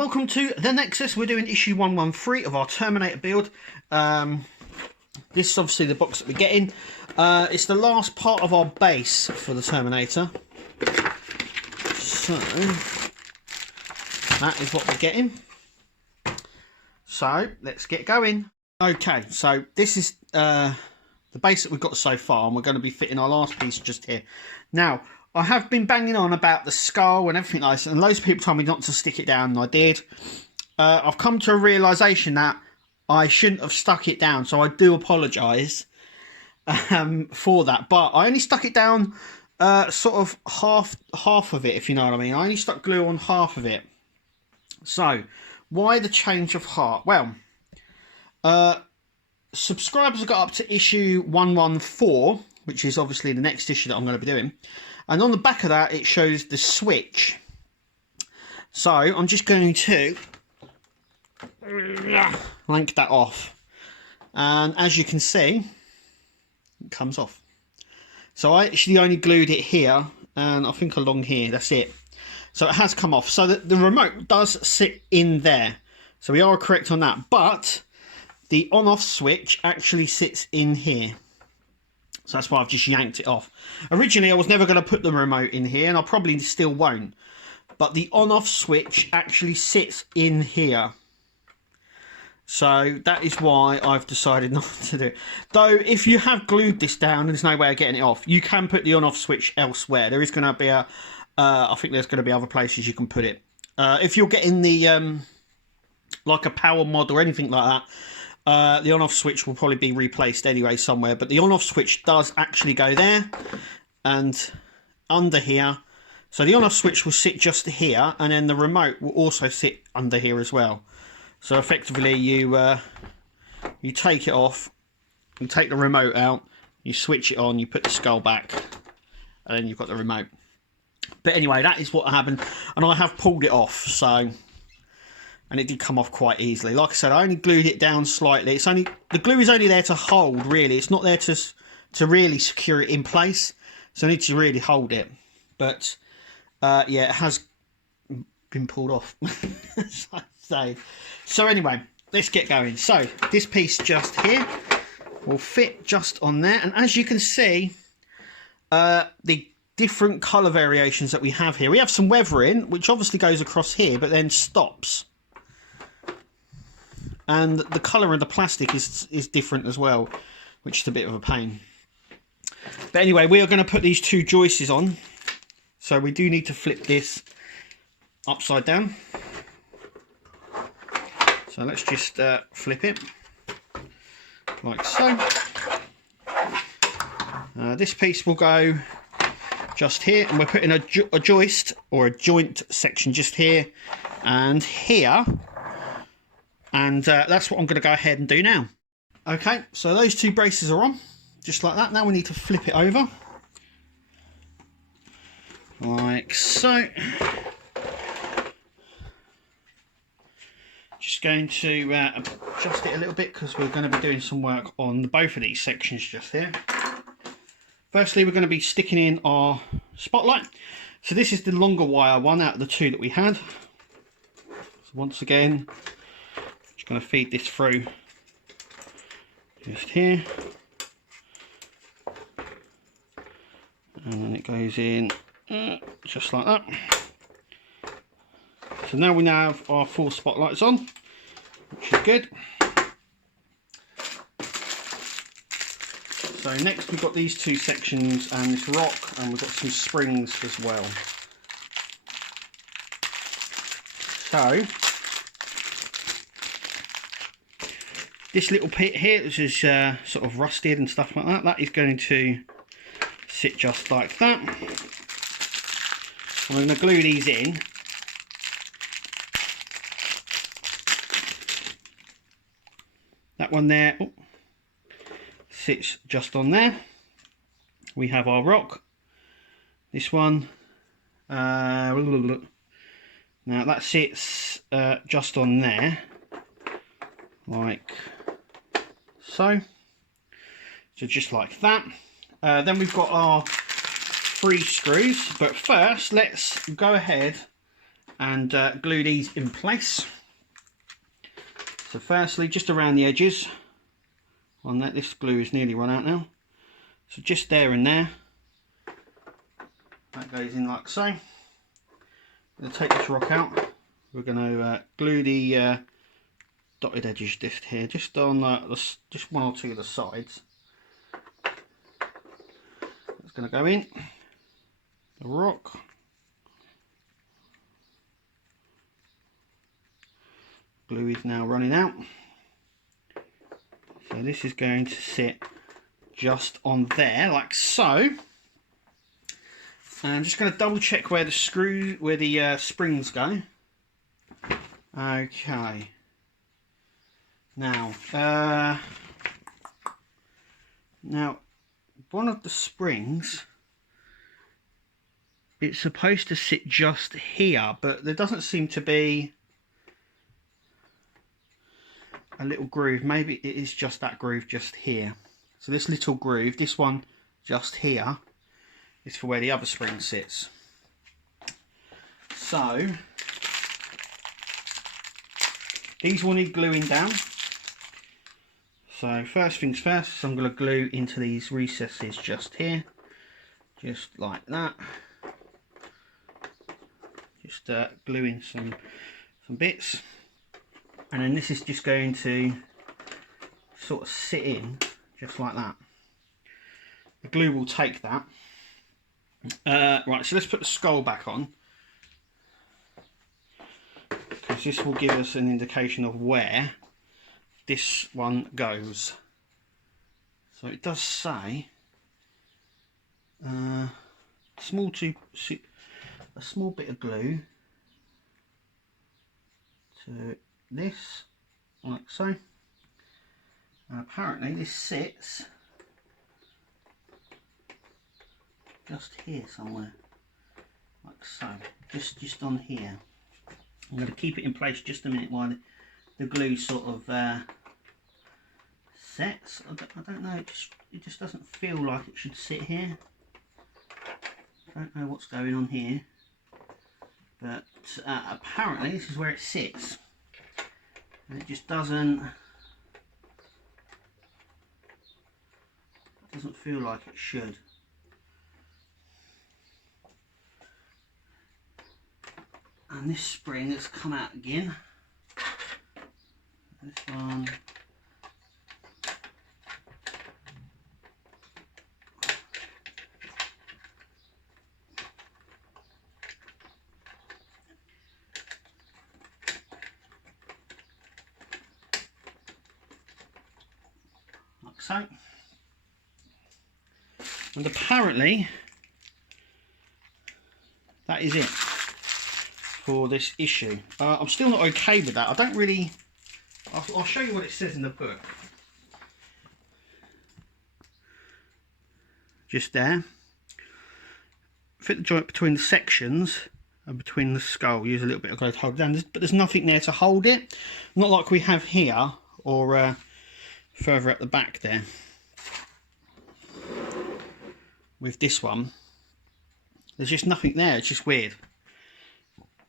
welcome to the Nexus. We're doing issue 113 of our Terminator build. This is obviously the box that we're getting. It's the last part of our base for the Terminator. So, that is what we're getting. So, let's get going. Okay, so this is the base that we've got so far, and we're going to be fitting our last piece just here. Now, I have been banging on about the skull and everything like this, and loads of people told me not to stick it down, and I did. I've come to a realisation that I shouldn't have stuck it down, so I do apologise for that. But I only stuck it down sort of half of it, if you know what I mean. I only stuck glue on half of it. So, why the change of heart? Well, subscribers have got up to issue 114, which is obviously the next issue that I'm going to be doing. And on the back of that, it shows the switch. So I'm just going to yank that off. And as you can see, it comes off. So I actually only glued it here, and I think along here, that's it. So it has come off. So the remote does sit in there. So we are correct on that. But the on-off switch actually sits in here. So that's why I've just yanked it off. Originally, I was never going to put the remote in here, and I probably still won't. But the on-off switch actually sits in here. So that is why I've decided not to do it. Though, if you have glued this down, there's no way of getting it off. You can put the on-off switch elsewhere. There is going to be a... I think there's going to be other places you can put it. If you're getting the... like a power mod or anything like that, the on-off switch will probably be replaced anyway somewhere, but the on-off switch does actually go there and under here. So the on-off switch will sit just here, and then the remote will also sit under here as well. So effectively you take it off, you take the remote out, you switch it on, you put the skull back, and then you've got the remote. But anyway, that is what happened, and I have pulled it off, so... And it did come off quite easily. Like I said, I only glued it down slightly. It's only, the glue is only there to hold, really. It's not there to really secure it in place. So I need to really hold it. But, yeah, it has been pulled off. So anyway, let's get going. So, this piece just here will fit just on there. And as you can see, the different colour variations that we have here. We have some weathering, which obviously goes across here, but then stops. And the colour of the plastic is different as well, which is a bit of a pain. But anyway, we are going to put these two joists on. So we do need to flip this upside down. So let's just flip it, like so. This piece will go just here, and we're putting a joist, or a joint section just here and here. And that's what I'm going to go ahead and do now. Okay, so those two braces are on, just like that. Now we need to flip it over, like so. Just going to adjust it a little bit, because we're going to be doing some work on both of these sections just here. Firstly, we're going to be sticking in our spotlight. So this is the longer wire one out of the two that we had. So once again, going to feed this through just here, and then it goes in just like that. So now we have our 4 spotlights on, which is good. So next we've got these two sections and this rock, and we've got some springs as well. So this little pit here, which is sort of rusted and stuff like that, that is going to sit just like that. I'm going to glue these in. That one there sits just on there. We have our rock. This one, now that sits just on there, like so. So just like that. Then we've got our 3 screws, but first let's go ahead and glue these in place. So firstly, just around the edges on that, this glue is nearly run out now. So just there and there. That goes in like so. I'm going to take this rock out. We're going to glue the dotted edges just here, just on just one or two of the sides. It's going to go in the rock. Glue is now running out. So this is going to sit just on there, like so. And I'm just going to double check where the springs go. Okay. Now, one of the springs, it's supposed to sit just here, but there doesn't seem to be a little groove. Maybe it is just that groove just here. So this little groove, this one just here, is for where the other spring sits. So these will need gluing down. So first things first, so I'm going to glue into these recesses just here, just like that. Just gluing some bits, and then this is just going to sort of sit in just like that. The glue will take that. Right, so let's put the skull back on, because this will give us an indication of where this one goes. So it does say a small bit of glue to this, like so. And apparently this sits just here somewhere, like so, just on here. I'm going to keep it in place just a minute while the glue sort of sets. I don't know, it just doesn't feel like it should sit here. I don't know what's going on here, but apparently this is where it sits, and it just doesn't feel like it should. And this spring has come out again. This one. Like so. And apparently that is it for this issue. I'm still not okay with that. I don't really... I'll show you what it says in the book. Just there. Fit the joint between the sections and between the skull. Use a little bit of glue to hold it down, but there's nothing there to hold it. Not like we have here, or further at the back there. With this one, there's just nothing there. It's just weird.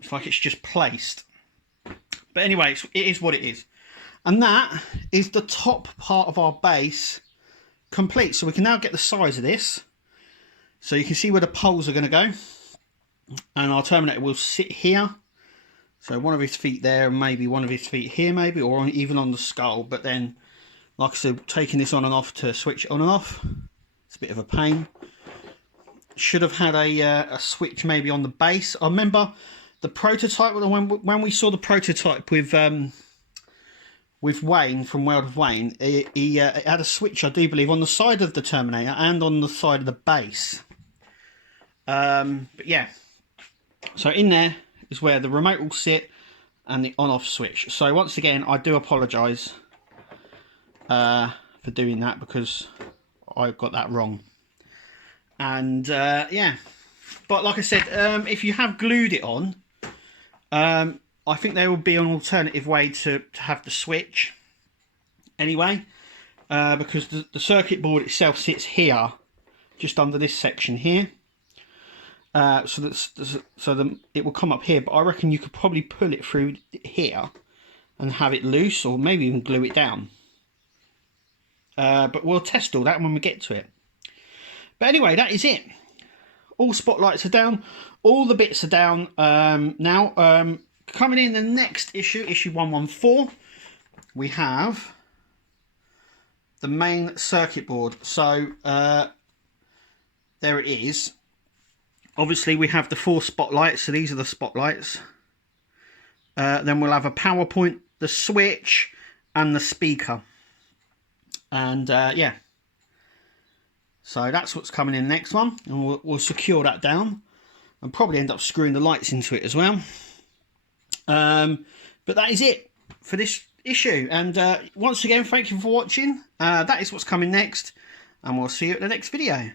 It's like it's just placed. But anyway, it is what it is. And that is the top part of our base complete. So we can now get the size of this. So you can see where the poles are going to go. And our Terminator will sit here. So one of his feet there, and maybe one of his feet here, maybe, or even on the skull. But then, like I said, taking this on and off to switch it on and off, it's a bit of a pain. Should have had a switch maybe on the base. I remember the prototype, when we saw the prototype with Wayne from World of Wayne, he had a switch, I do believe, on the side of the Terminator and on the side of the base. But yeah, so in there is where the remote will sit and the on-off switch. So once again, I do apologise for doing that, because I got that wrong. And yeah, but like I said, if you have glued it on, I think there would be an alternative way to have the switch anyway, because the circuit board itself sits here, just under this section here. it will come up here. But I reckon you could probably pull it through here and have it loose, or maybe even glue it down. But we'll test all that when we get to it. But anyway, that is it. All spotlights are down. All the bits are down now. Coming in the next issue, issue 114, we have the main circuit board. So there it is. Obviously, we have the 4 spotlights. So these are the spotlights. Then we'll have a power point, the switch, and the speaker. And yeah. So that's what's coming in the next one. And we'll secure that down. And probably end up screwing the lights into it as well. But that is it for this issue. And once again, thank you for watching. That is what's coming next. And we'll see you at the next video.